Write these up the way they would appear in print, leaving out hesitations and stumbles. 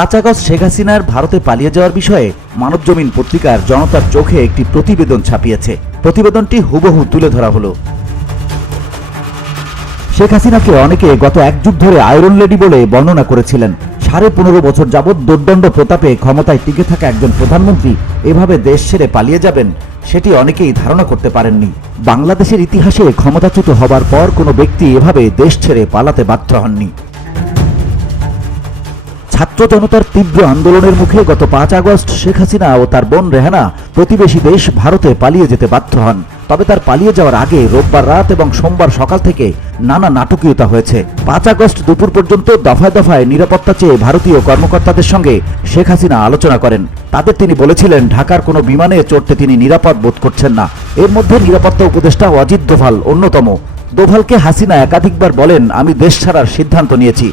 5 August Sheikh হাসিনার ভারতে পালিয়ে যাওয়ার বিষয়ে মানবজমিন পত্রিকার জনতার চোখে একটি প্রতিবেদন ছাপিয়েছে। প্রতিবেদনটি হুবহু তুলে ধরা হলো। শেখ হাসিনাকে অনেকে গত 1 যুগ ধরে আয়রন লেডি বলে বর্ণনা করেছিলেন। 15.5 বছর যাবৎ দুর্দণ্ড প্রতাপে ক্ষমতায় টিকে থাকা একজন প্রধানমন্ত্রী এভাবে দেশ ছেড়ে পালিয়ে যাবেন, সেটি অনেকেই ধারণা করতে পারেননি। বাংলাদেশের ইতিহাসে ক্ষমতাচ্যুত হবার পর কোনো ব্যক্তি এভাবে দেশ ছেড়ে পালাতে বাধ্য হননি। ছাত্র জনতার তীব্র আন্দোলনের মুখে গত 5 আগস্ট শেখ হাসিনা ও তার বোন রেহানা প্রতিবেশী দেশ ভারতে পালিয়ে যেতে বাধ্য হন। তবে তার পালিয়ে যাওয়ার আগে রোববার রাত এবং সোমবার সকাল থেকে নানা নাটকীয়তা হয়েছে। 5 আগস্ট দুপুর পর্যন্ত দফায় দফায় নিরাপত্তা চেয়ে ভারতীয় কর্মকর্তাদের সঙ্গে শেখ হাসিনা আলোচনা করেন। তাদের তিনি বলেছিলেন ঢাকার কোনো বিমানে চড়তে তিনি নিরাপদ বোধ করছেন না। এর মধ্যে নিরাপত্তা উপদেষ্টা অজিত দোভাল অন্যতম। দোভালকে হাসিনা একাধিকবার বলেন, আমি দেশ ছাড়ার সিদ্ধান্ত নিয়েছি।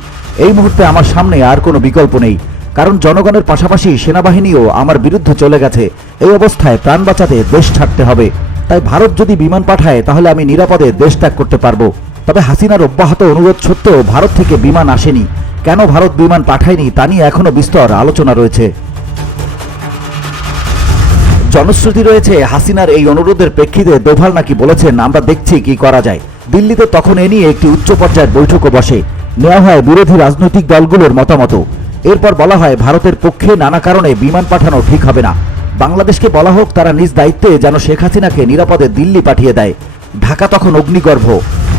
এই মুহূর্তে আমার সামনে আর কোনো বিকল্প নেই, কারণ জনগণের পাশাপাশি সেনাবাহিনীও আমার বিরুদ্ধে চলে গেছে। এই অবস্থায় প্রাণ বাঁচাতে দেশ ছাড়তে হবে। তাই ভারত যদি বিমান পাঠায় তাহলে আমি নিরাপদে দেশ ত্যাগ করতে পারবো। তবে হাসিনার অব্যাহত অনুরোধ সত্ত্বেও ভারত থেকে বিমান আসেনি। কেন ভারত বিমান পাঠায়নি তা নিয়ে এখনো বিস্তর আলোচনা রয়েছে। জনশ্রুতি রয়েছে হাসিনার এই অনুরোধের প্রেক্ষিতে দোভাল নাকি বলেছেন, আমরা দেখছি কি করা যায়। দিল্লিতে তখন এ নিয়ে একটি উচ্চ পর্যায়ের বৈঠকও বসে। নেওয়া হয় বিরোধী রাজনৈতিক দলগুলোর মতামত। এরপর বলা হয় ভারতের পক্ষে নানা কারণে বিমান পাঠানো ঠিক হবে না। বাংলাদেশকে বলা হোক তারা নিজ দায়িত্বে যেন শেখ হাসিনাকে নিরাপদে দিল্লি পাঠিয়ে দেয়। ঢাকা তখন অগ্নিগর্ভ,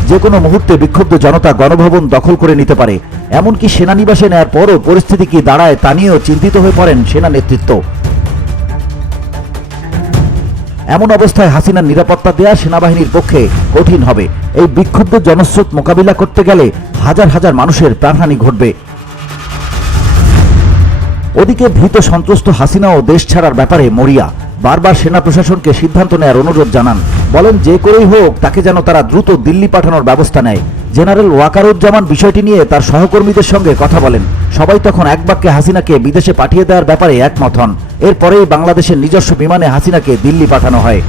যে কোনো মুহূর্তে বিক্ষুব্ধ জনতা গণভবন দখল করে নিতে পারে। এমনকি সেনানিবাসে নেওয়ার পরও পরিস্থিতি কি দাঁড়ায় তা নিয়েও চিন্তিত হয়ে পড়েন সেনা নেতৃত্ব। এমন অবস্থায় হাসিনার নিরাপত্তা দেয়া সেনাবাহিনীর পক্ষে কঠিন হবে। এই বিক্ষুব্ধ জনস্রোত মোকাবিলা করতে গেলে হাজার হাজার মানুষের প্রাণহানি ঘটবে। ওদিকে ভীত সন্ত্রস্ত হাসিনাও দেশ ছাড়ার ব্যাপারে মরিয়া। বারবার সেনা প্রশাসনকে সিদ্ধান্ত নেওয়ার অনুরোধ জানান। বলেন যে করেই হোক তাকে যেন তারা দ্রুত দিল্লি পাঠানোর ব্যবস্থা নেয়। জেনারেল ওয়াকারুজ্জামান বিষয়টি নিয়ে তার সহকর্মীদের সঙ্গে কথা বলেন। সবাই তখন এক বাক্যে হাসিনাকে বিদেশে পাঠিয়ে দেওয়ার ব্যাপারে একমত হন। এরপরেই বাংলাদেশের নিজস্ব বিমানে হাসিনাকে দিল্লি পাঠানো হয়।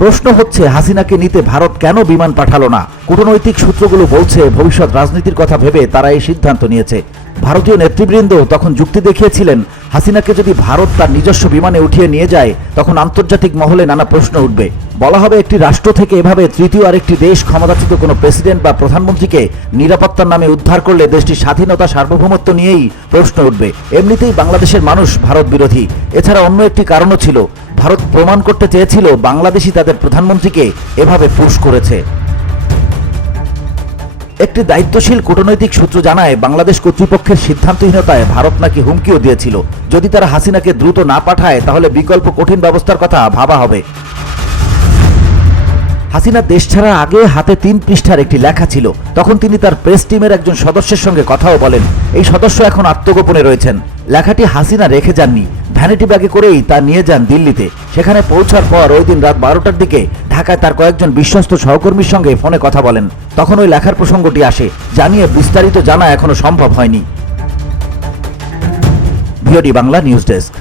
প্রশ্ন হচ্ছে, হাসিনাকে নিতে ভারত কেন বিমান পাঠালো না? কূটনৈতিক সূত্রগুলো বলছে ভবিষ্যৎ রাজনীতির কথা ভেবে তারা এই সিদ্ধান্ত নিয়েছে। ভারতীয় নেতৃবৃন্দ তখন যুক্তি দেখিয়েছিলেন, হাসিনাকে যদি ভারত তার নিজস্ব বিমানে উঠিয়ে নিয়ে যায় তখন আন্তর্জাতিক মহলে নানা প্রশ্ন উঠবে। বলা হবে একটি রাষ্ট্র থেকে এভাবে তৃতীয় আরেকটি দেশ ক্ষমতাচ্যুত কোনো প্রেসিডেন্ট বা প্রধানমন্ত্রীকে নিরাপত্তার নামে উদ্ধার করলে দেশটির স্বাধীনতা সার্বভৌমত্ব নিয়েই প্রশ্ন উঠবে। এমনিতেই বাংলাদেশের মানুষ ভারত বিরোধী। এছাড়া অন্য একটি কারণও ছিল, ভারত প্রমাণ করতে চেয়েছিল বাংলাদেশই তাদের প্রধানমন্ত্রীকে এভাবে পুশ করেছে। একটি দায়িত্বশীল কূটনৈতিক সূত্র জানায়, বাংলাদেশ কর্তৃপক্ষের সিদ্ধান্তহীনতায় ভারত নাকি হুমকিও দিয়েছিল, যদি তারা হাসিনাকে দ্রুত না পাঠায় তাহলে বিকল্প কঠিন ব্যবস্থার কথা ভাবা হবে। হাসিনা দেশ ছাড়ার আগে হাতে 3 পৃষ্ঠার একটি লেখা ছিল। তখন তিনি তার প্রেস টিমের একজন সদস্যের সঙ্গে কথাও বলেন। এই সদস্য এখন আত্মগোপনে রয়েছেন। লেখাটি হাসিনা রেখে যাননি, ভ্যানিটি ব্যাগে করেই তা নিয়ে যান দিল্লিতে। সেখানে পৌঁছার পর ওই দিন রাত 12টার দিকে ঢাকায় তার কয়েকজন বিশ্বস্ত সহকর্মীর সঙ্গে ফোনে কথা বলেন। তখন ওই লেখার প্রসঙ্গটি আসে, জানিয়ে বিস্তারিত জানা এখনো সম্ভব হয়নি। VOD Bangla news desk.